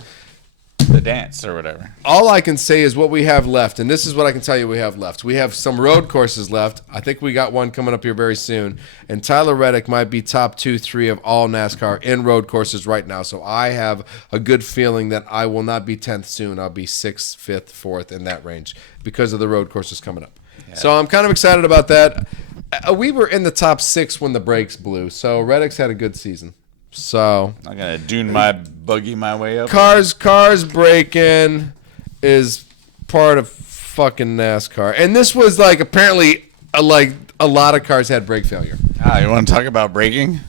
The dance or whatever? All I can say is what we have left, and this is what I can tell you we have left. We have some road courses left. I think we got one coming up here very soon. And Tyler Reddick might be top 2, 3 of all NASCAR in road courses right now. So I have a good feeling that I will not be 10th soon. I'll be 6th, 5th, 4th in that range because of the road courses coming up. Yeah. So I'm kind of excited about that. We were in the top 6 when the brakes blew. So Reddick's had a good season. So I'm gonna dune my buggy my way up. Cars breaking is part of fucking NASCAR, and this was like apparently a lot of cars had brake failure. You want to talk about braking?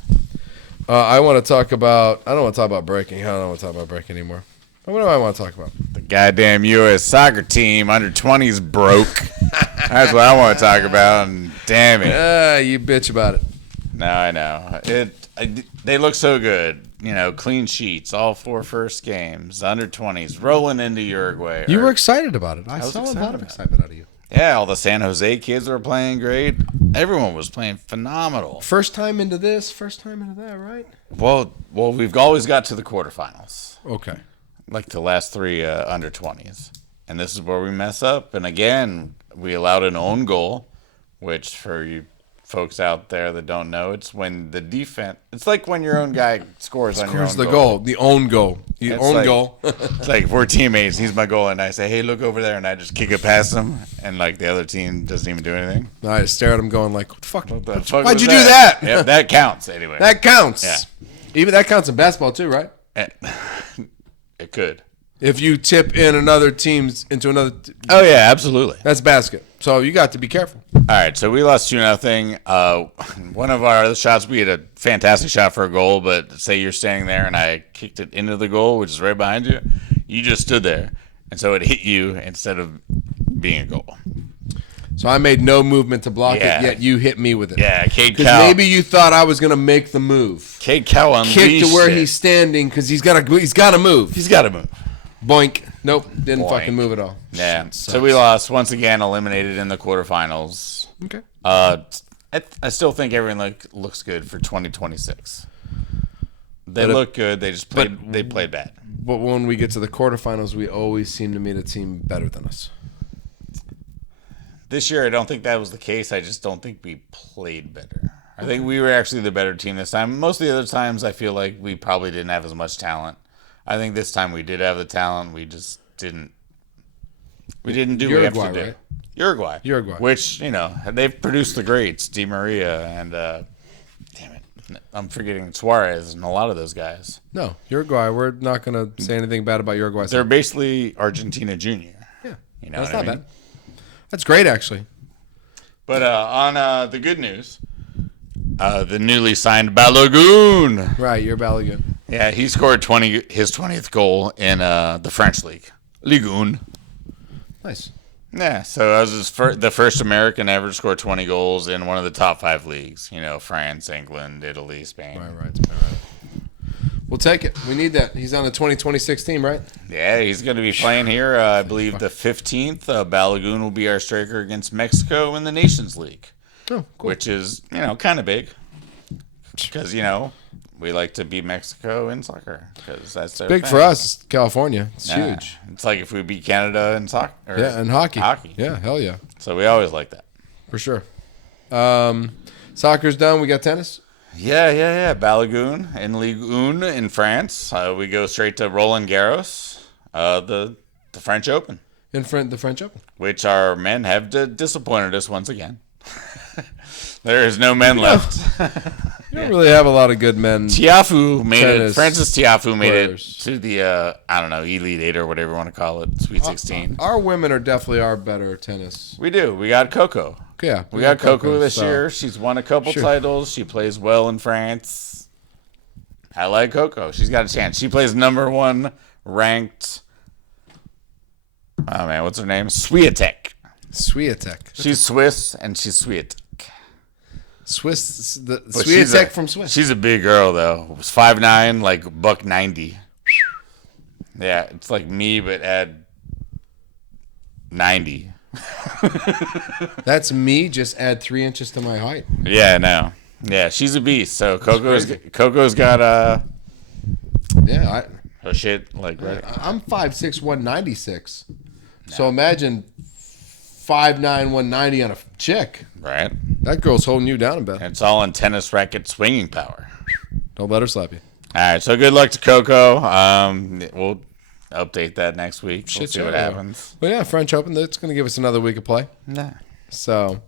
I want to talk about. I don't want to talk about braking. I don't want to talk about braking anymore. What do I want to talk about? The goddamn U.S. soccer team under 20s broke. That's what I want to talk about. And damn it. You bitch about it. No, I know they look so good. You know, clean sheets, all 4 first games, under 20s, rolling into Uruguay. You were excited about it. I saw a lot of excitement out of you. Yeah, all the San Jose kids were playing great. Everyone was playing phenomenal. First time into this, first time into that, right? Well, we've always got to the quarterfinals. Okay. Like the last 3 under 20s. And this is where we mess up. And again, we allowed an own goal, which for you folks out there that don't know, it's when the defense, it's like when your own guy scores on your own goal. The own goal. Goal. It's like if we're teammates, he's my goal, and I say, hey, look over there, and I just kick it past him, and like the other team doesn't even do anything. I just stare at him going like, what the fuck? Why'd you do that? Yeah, that counts anyway. That counts. Yeah. Even that counts in basketball too, right? It could. If you tip in another team's into another, Oh yeah, absolutely. that's basket. So you got to be careful. All right, so we lost 2-0. One of our other shots, we had a fantastic shot for a goal, but say you're standing there and I kicked it into the goal, which is right behind you. You just stood there, and so it hit you instead of being a goal. So I made no movement to block Yeah. it, yet you hit me with it. Yeah, Cade Because Cow. maybe you thought I was gonna make the move, Cade Cow unleashed kick to where it. he's standing because he's got to move. He's got to move. Boink. Nope, didn't Boink. fucking move at all. Yeah. Shit So sucks. we lost once again, eliminated in the quarterfinals. Okay. I still think everything looks good for 2026. They look good. They just played. They played bad. But when we get to the quarterfinals, we always seem to meet a team better than us. This year, I don't think that was the case. I just don't think we played better. I think we were actually the better team this time. Most of the other times, I feel like we probably didn't have as much talent. I think this time we did have the talent. We just didn't. We didn't do what we have to Uruguay, do. right? Uruguay. Which, they've produced the greats, Di Maria and, damn it, I'm forgetting Suarez and a lot of those guys. No, Uruguay. We're not going to say anything bad about Uruguay. They're basically Argentina Junior. Yeah, what that's I not mean? bad. That's great, actually. But on the good news, the newly signed Balogun. Right, you're Balogun. Yeah, he scored his 20th goal in the French league. Ligue 1. Nice. Yeah, so that was the first American ever to score 20 goals in one of the top 5 leagues. France, England, Italy, Spain. Right. We'll take it. We need that. He's on the 2026 team, right? Yeah, he's going to be playing here, I believe, the 15th. Balogun will be our striker against Mexico in the Nations League, Oh, cool. which is, kind of big. Because, we like to beat Mexico in soccer. Because that's their Big thing. for us, California. It's Yeah. huge. It's like if we beat Canada in soccer. Yeah, and hockey. Hockey. Yeah, hell yeah. So we always like that. For sure. Soccer's done. We got tennis. Yeah. Balogun in Ligue 1 in France. We go straight to Roland Garros, the French Open, The French Open. which our men have disappointed us once again. There is no men left. You don't really have a lot of good men. Tiafoe made Tennis it. Francis Tiafoe made players. it to the Elite 8 or whatever you want to call it, Sweet 16. Our women are definitely our better tennis. We do. We got Coco. Yeah, We got Coco this so- year. She's won a couple Sure. titles. She plays well in France. I like Coco. She's got a chance. She plays number 1 ranked. Oh man, what's her name? Swiatek. Swiatek. She's Swiss and she's Swiatek. Swiss. The But she's Swiatek from Swiss. She's a big girl though. Was 5'9", like $190. Yeah, it's like me but add 90. That's me. Just add 3 inches to my height. Yeah, no. Yeah, she's a beast. So Coco's got Yeah, her shit like right. I'm 5'6", 196. So imagine 5'9", 190 on a chick. Right. That girl's holding you down a bit. It's all in tennis racket swinging power. Don't let her slap you. All right, so good luck to Coco. We'll update that next week. We'll Shit, see what yeah. happens. But yeah, French Open. That's going to give us another week of play. Nah. So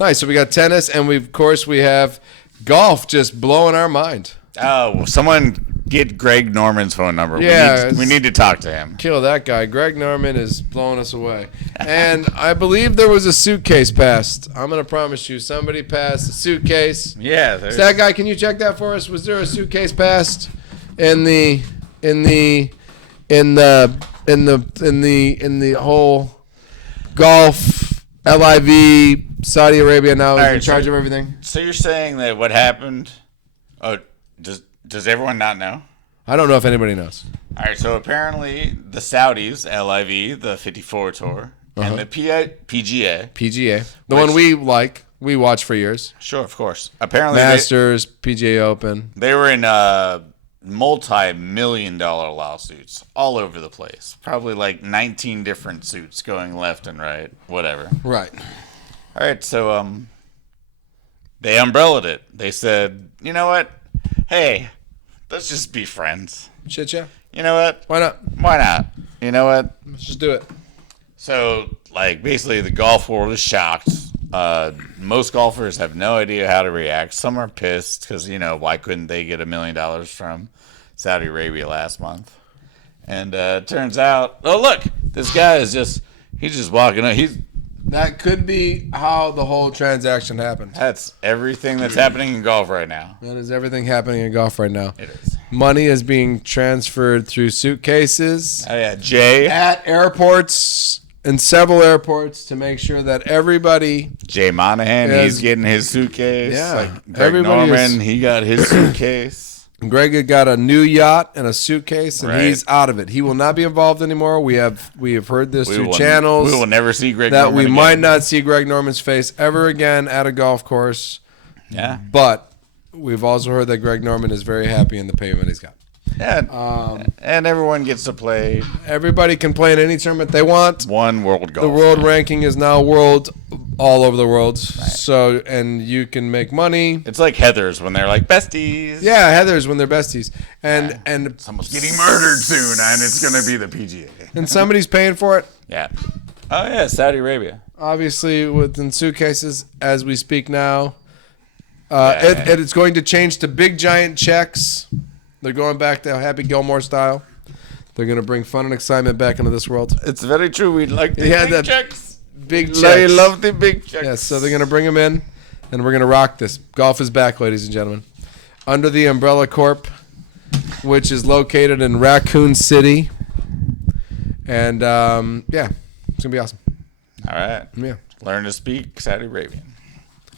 nice. So we got tennis, and we have golf just blowing our mind. Oh, someone get Greg Norman's phone number. Yeah, we need to talk to him. Kill that guy. Greg Norman is blowing us away. And I believe there was a suitcase passed. I'm going to promise you, somebody passed a suitcase. Yeah, Is that guy? Can you check that for us? Was there a suitcase passed in the whole golf LIV Saudi Arabia now is All right, in charge so- of everything? So you're saying that what happened? Oh, does everyone not know? I don't know if anybody knows. All right, so apparently the Saudis, LIV, the 54 Tour, and the PGA. PGA, the one we watched for years. Sure, of course. Apparently Masters, PGA Open. they were in multi-million-dollar lawsuits all over the place. Probably like 19 different suits going left and right, whatever. Right. All right, so they umbrellaed it. They said, you know what? Hey, let's just be friends. Shit, yeah. You know what? Why not? Why not? You know what? Let's just do it. So, like, basically, the golf world is shocked. Most golfers have no idea how to react. Some are pissed because, why couldn't they get $1 million from Saudi Arabia last month? And turns out, oh look, this guy is he's just walking up. That could be how the whole transaction happened. That's everything that's happening in golf right now. That is everything happening in golf right now. It is. Money is being transferred through suitcases. Oh yeah, Jay. At airports, in several airports, to make sure that everybody. Jay Monahan, he's getting his suitcase. Yeah. Like Greg Norman, he got his suitcase. Greg had got a new yacht and a suitcase, and Right. he's out of it. He will not be involved anymore. We have heard this through channels. We will never see Greg that Norman we again. might not see Greg Norman's face ever again at a golf course. Yeah. But we've also heard that Greg Norman is very happy in the payment he's got. Yeah. And everyone gets to play Everybody can play in any tournament they want. one world golf. The world ranking is now world all over the world. So, and you can make money. It's like Heather's when they're like besties. Yeah, Heather's when they're besties. And Someone's getting murdered soon, and it's going to be the PGA. and somebody's paying for it. Yeah. Oh, yeah, Saudi Arabia. Obviously, within suitcases as we speak now. It's going to change to big giant checks. They're going back to Happy Gilmore style. They're going to bring fun and excitement back into this world. It's very true. We like the big checks. Big checks. I love the big checks. Yes, so they're going to bring them in, and we're going to rock this. Golf is back, ladies and gentlemen. Under the Umbrella Corp, which is located in Raccoon City. And, yeah, it's going to be awesome. All right. Yeah. Learn to speak Saudi Arabian.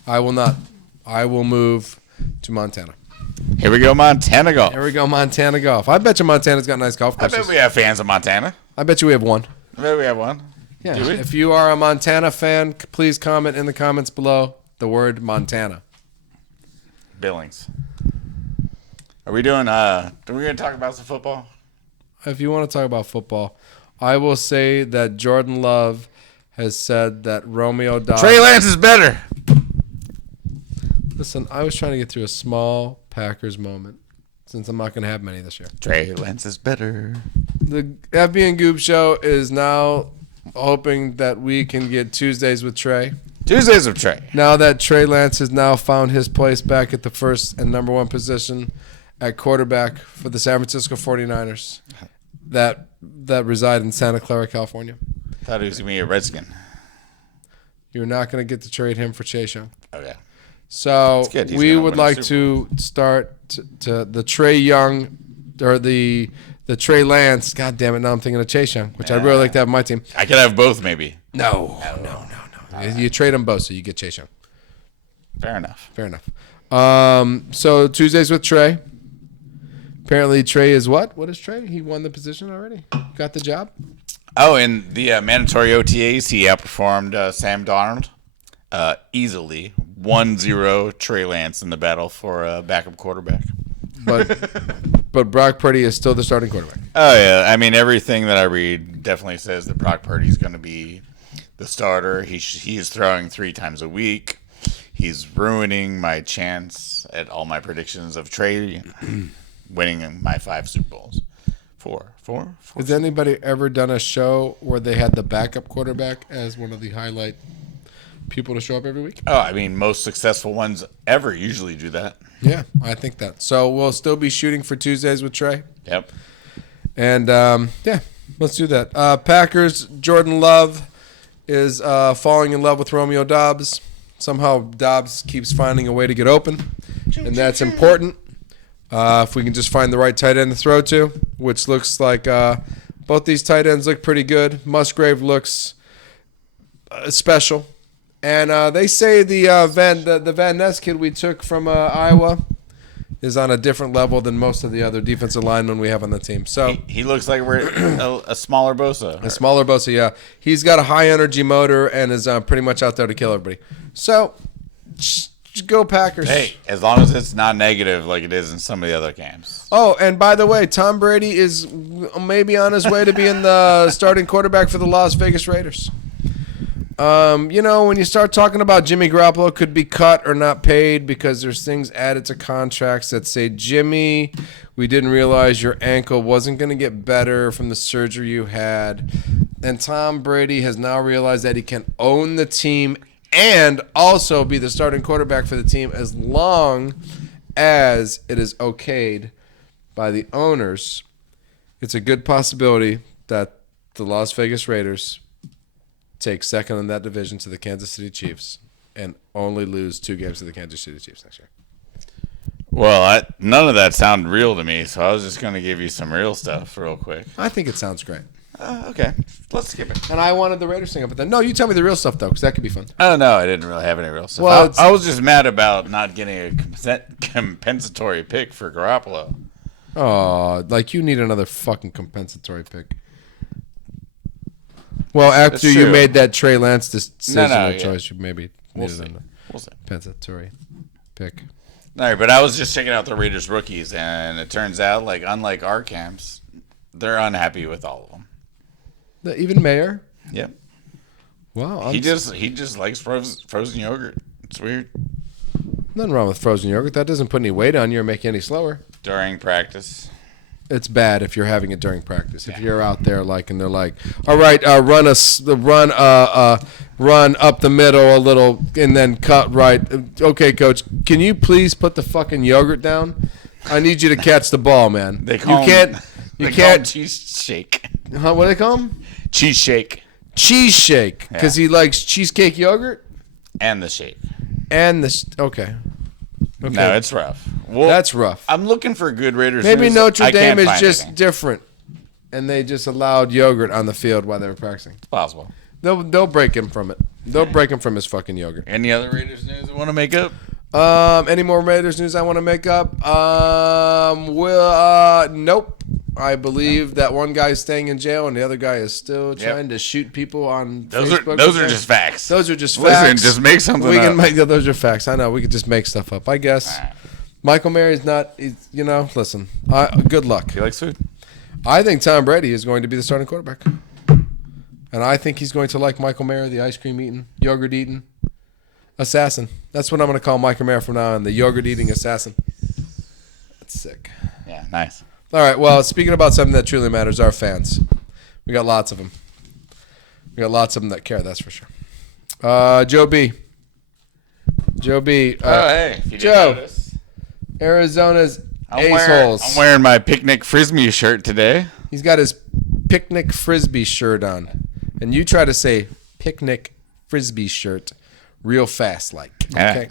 I will not. I will move to Montana. Here we go, Montana golf. There we go, Montana golf. I bet you Montana's got nice golf I courses. bet we have fans of Montana. I bet you we have one. I bet we have one. Yeah. Do we? If you are a Montana fan, please comment in the comments below the word Montana. Billings. Are we doing, are we going to talk about some football? If you want to talk about football, I will say that Jordan Love has said that Romeo Dobbs... Trey Lance is better. Listen, I was trying to get through a small Packers moment since I'm not going to have many this year. Trey Lance is better. The FB and Goob show is now hoping that we can get Tuesdays with Trey. Tuesdays with Trey. Now that Trey Lance has now found his place back at the first and number one position at quarterback for the San Francisco 49ers that reside in Santa Clara, California. Thought he was going to be a Redskin. You're not going to get to trade him for Chase Young. Oh, yeah. So good. He's we gonna would win a like Super to start to the Trey Young or the Trey Lance. God damn it! Now I'm thinking of Chase Young, which I'd really like to have on my team. I could have both, maybe. No. You trade them both, so you get Chase Young. Fair enough. Fair enough. So Tuesdays with Trey. Apparently Trey is what? What is Trey? He won the position already. Got the job. Oh, in the mandatory OTAs, he outperformed Sam Darnold easily. 1-0 Trey Lance in the battle for backup quarterback. But Brock Purdy is still the starting quarterback. Oh, yeah. I mean, everything that I read definitely says that Brock Purdy is going to be the starter. He is throwing 3 times a week. He's ruining my chance at all my predictions of Trey winning my 5 Super Bowls. Four. Has anybody ever done a show where they had the backup quarterback as one of the highlight people to show up every week? Oh, I mean, most successful ones ever usually do that. Yeah, I think that. So we'll still be shooting for Tuesdays with Trey. Yep. And, yeah, let's do that. Packers, Jordan Love is falling in love with Romeo Dobbs. Somehow Dobbs keeps finding a way to get open, and that's important. If we can just find the right tight end to throw to, which looks like both these tight ends look pretty good. Musgrave looks special. And they say the Van Ness kid we took from Iowa is on a different level than most of the other defensive linemen we have on the team. So He looks like we're a smaller Bosa. a smaller Bosa, yeah. He's got a high energy motor and is pretty much out there to kill everybody. So just go Packers. Hey, as long as it's not negative like it is in some of the other games. Oh, and by the way, Tom Brady is maybe on his way to being the starting quarterback for the Las Vegas Raiders. You know, when you start talking about Jimmy Garoppolo could be cut or not paid because there's things added to contracts that say, Jimmy, we didn't realize your ankle wasn't going to get better from the surgery you had. And Tom Brady has now realized that he can own the team and also be the starting quarterback for the team as long as it is okayed by the owners. it's a good possibility that the Las Vegas Raiders take second in that division to the Kansas City Chiefs and only lose 2 games to the Kansas City Chiefs next year. Well, none of that sounded real to me, so I was just going to give you some real stuff real quick. I think it sounds great. Okay. Let's skip it. And I wanted the Raiders thing up, but then no, you tell me the real stuff though, because that could be fun. Oh, no, I didn't really have any real stuff. Well, I was just mad about not getting a compensatory pick for Garoppolo. Oh, like you need another fucking compensatory pick. Well, after you made that Trey Lance decision choice, you maybe needed a compensatory pick. All right, but I was just checking out the Raiders rookies, and it turns out, like, unlike our camps, they're unhappy with all of them. Even Mayer? Yep. Wow. He just likes frozen yogurt. It's weird. Nothing wrong with frozen yogurt. That doesn't put any weight on you or make you any slower. During practice. It's bad if you're having it during practice. If you're out there and they're like, all right, run up the middle a little and then cut right. Okay, coach, can you please put the fucking yogurt down? I need you to catch the ball, man. You can't cheese shake. Huh, what do they call him? Cheese shake. Cheese shake, because he likes cheesecake yogurt and the shake. Okay. No, it's rough. Well, that's rough. I'm looking for good Raiders. Maybe Notre Dame is just different, and they just allowed yogurt on the field while they were practicing. It's possible. They'll break him from it. They'll break him from his fucking yogurt. Any other Raiders news you want to make up? Any more Raiders news I want to make up? Nope. I believe that one guy is staying in jail and the other guy is still trying to shoot people on Facebook. Those are just facts. Those are just facts. Listen, just make something up. Those are facts. I know. We could just make stuff up, I guess. Right. Michael Mary's not, listen, good luck. He likes food. I think Tom Brady is going to be the starting quarterback. And I think he's going to like Michael Mayer, the ice cream eating, yogurt eating assassin. That's what I'm going to call Michael Mayer from now on, the yogurt eating assassin. That's sick. Yeah, nice. All right, well, speaking about something that truly matters, our fans. We got lots of them. We got lots of them that care, that's for sure. Joe B. Hey. If you Joe. Notice. Arizona's Ace-Holes. I'm wearing my picnic Frisbee shirt today. He's got his picnic Frisbee shirt on. And you try to say picnic Frisbee shirt real fast like. Okay.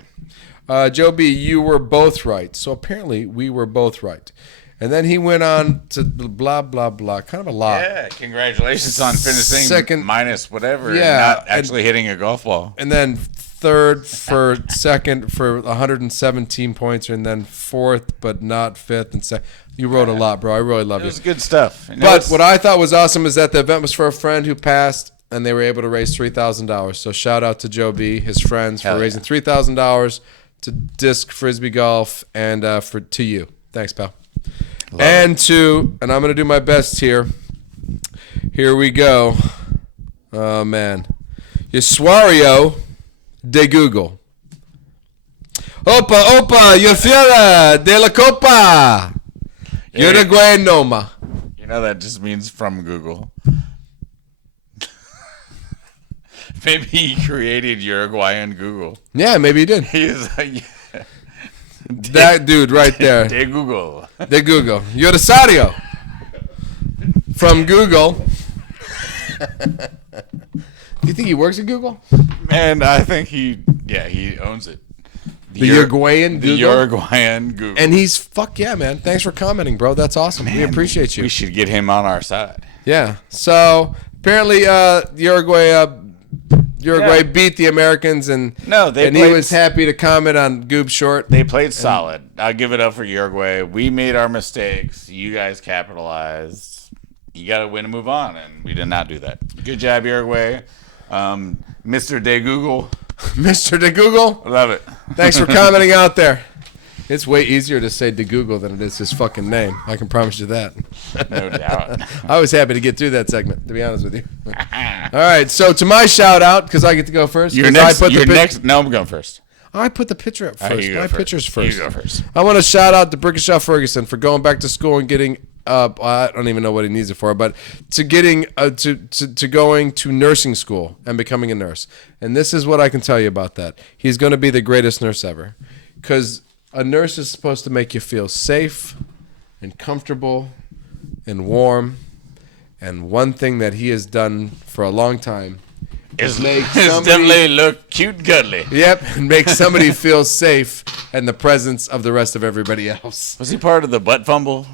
Joe B., you were both right. So apparently we were both right. And then he went on to blah, blah, blah. Kind of a lot. Yeah, congratulations on finishing second minus whatever and not actually hitting a golf ball. And then third for second for 117 points, and then fourth but not fifth. And you wrote a lot, bro. I really love you. It was good stuff. But what I thought was awesome is that the event was for a friend who passed, and they were able to raise $3,000. So shout out to Joe B., his friends, for raising $3,000 to disc frisbee golf and to you. Thanks, pal. And I'm going to do my best here. Here we go. Oh, man. Usuario de Google. Opa, you're fiera de la copa. Uruguay Noma. You know that just means from Google. Maybe he created Uruguayan Google. Yeah, maybe he did. He is like... That dude right there. De Google. De Google. Urusario. From Google. Do you think he works at Google? And I think he owns it. The Uruguayan Google? The Uruguayan Google. And he's, fuck yeah, man. Thanks for commenting, bro. That's awesome. Man, we appreciate you. We should get him on our side. Yeah. So, apparently, Uruguay beat the Americans, and he was happy to comment on Goob's short. They played solid. I'll give it up for Uruguay. We made our mistakes. You guys capitalized. You got to win and move on, and we did not do that. Good job, Uruguay. Mr. De Google. Mr. De Google? I love it. Thanks for commenting out there. It's way easier to say De Google than it is his fucking name. I can promise you that. No doubt. I was happy to get through that segment, to be honest with you. All right, so to my shout out, because I get to go first. You're next. No, I'm going first. I put the picture up first. My picture's first. You go first. I want to shout out to Brickishaw Ferguson for going back to school and getting I don't even know what he needs it for, but to getting to going to nursing school and becoming a nurse. And this is what I can tell you about that. He's going to be the greatest nurse ever, because a nurse is supposed to make you feel safe and comfortable and warm. And one thing that he has done for a long time It's make definitely look cute, cuddly. Yep, and make somebody feel safe in the presence of the rest of everybody else. Was he part of the butt fumble?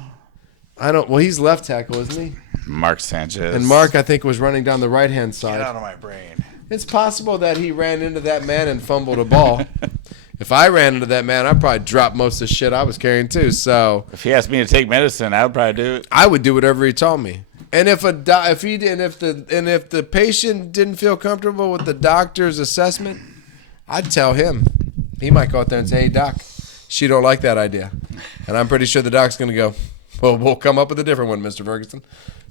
Well, he's left tackle, isn't he? Mark Sanchez. And Mark, I think, was running down the right-hand Get side. out of my brain. It's possible that he ran into that man and fumbled a ball. If I ran into that man, I'd probably drop most of the shit I was carrying too. So If he asked me to take medicine, I would probably do it. I would do whatever he told me. And if the patient didn't feel comfortable with the doctor's assessment, I'd tell him. He might go out there and say, "Hey, doc, she don't like that idea," and I'm pretty sure the doc's gonna go, "Well, we'll come up with a different one, Mr. Ferguson."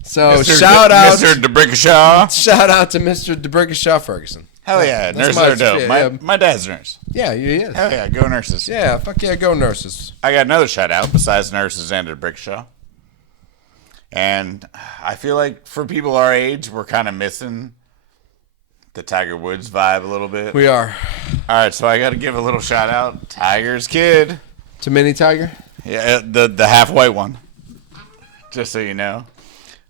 So shout out, Mr. DeBrickashaw. shout out to Mr. DeBrickashaw Ferguson. Hell yeah, That's nurses my- are dope. yeah, My dad's a nurse. Yeah, he is. Hell yeah, go nurses. Yeah, fuck yeah, go nurses. I got another shout out besides nurses and DeBrickashaw. And I feel like for people our age, we're kind of missing the Tiger Woods vibe a little bit. We are. All right, so I got to give a little shout out. Tiger's kid. To Mini Tiger? Yeah, the half white one. Just so you know.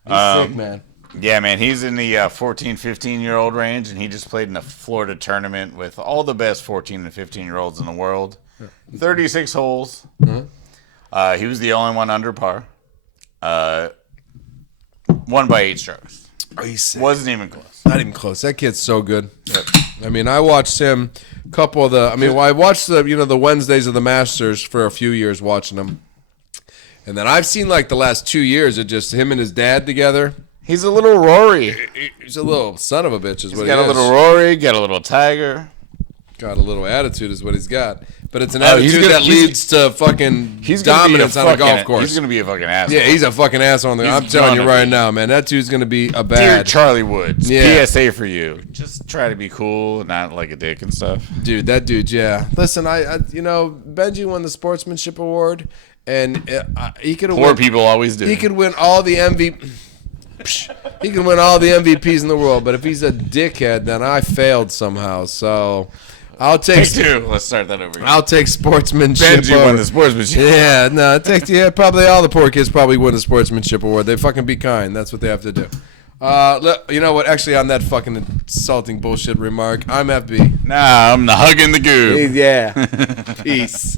He's sick, man. Yeah, man, he's in the 14, 15-year-old range, and he just played in a Florida tournament with all the best 14 and 15-year-olds in the world. 36 holes. Mm-hmm. He was the only one under par. Won by 8 strokes. Oh, he's sick. Wasn't even close. Not even close. That kid's so good. Yep. I mean, I watched him a couple of the. I mean, well, I watched the Wednesdays of the Masters for a few years watching him, and then I've seen like the last 2 years of just him and his dad together. He's a little Rory. He's a little son of a bitch, is what he Got is. a little Rory, got a little Tiger. Got a little attitude, is what he's got. But it's an Oh, he's attitude gonna- that he's- leads to fucking He's gonna be dominance on a golf fucking- course. He's going to be a fucking asshole. Yeah, he's a fucking asshole. On the, He's I'm telling you gonna right be. now, man. That dude's gonna be a Dear bad Charlie Woods, Yeah. PSA for you. Just try to be cool and not like a dick and stuff. dude. That dude, yeah. Listen, I Benji won the sportsmanship award, and he could have Poor won. people always do. He could win all the MVP. He can win all the MVPs in the world, but if he's a dickhead, then I failed somehow. So I'll take. Take two. Let's start that over again. I'll take sportsmanship. Benji won the sportsmanship. Yeah, no, probably all the poor kids probably win the sportsmanship award. They fucking be kind. That's what they have to do. You know what? Actually, on that fucking insulting bullshit remark, I'm FB. Nah, I'm the hugging the goo. Yeah. Peace.